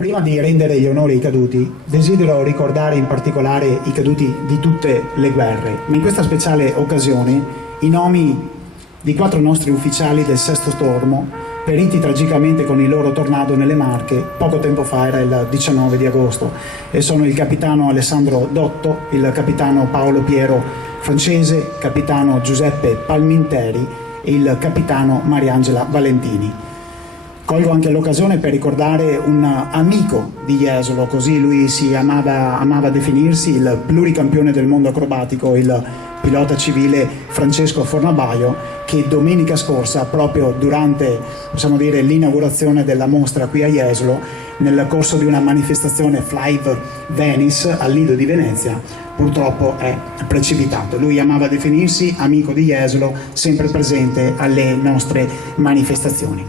Prima di rendere gli onori ai caduti, desidero ricordare in particolare i caduti di tutte le guerre, ma in questa speciale occasione i nomi di 4 nostri ufficiali del Sesto Stormo, periti tragicamente con il loro tornado nelle Marche, poco tempo fa, era il 19 di agosto, e sono il capitano Alessandro Dotto, il capitano Paolo Piero Francese, capitano Giuseppe Palminteri e il capitano Mariangela Valentini. Colgo anche l'occasione per ricordare un amico di Jesolo, così lui si amava definirsi, il pluricampione del mondo acrobatico, il pilota civile Francesco Fornabaio, che domenica scorsa, proprio durante, possiamo dire, l'inaugurazione della mostra qui a Jesolo, nel corso di una manifestazione Flive Venice al Lido di Venezia, purtroppo è precipitato. Lui amava definirsi amico di Jesolo, sempre presente alle nostre manifestazioni.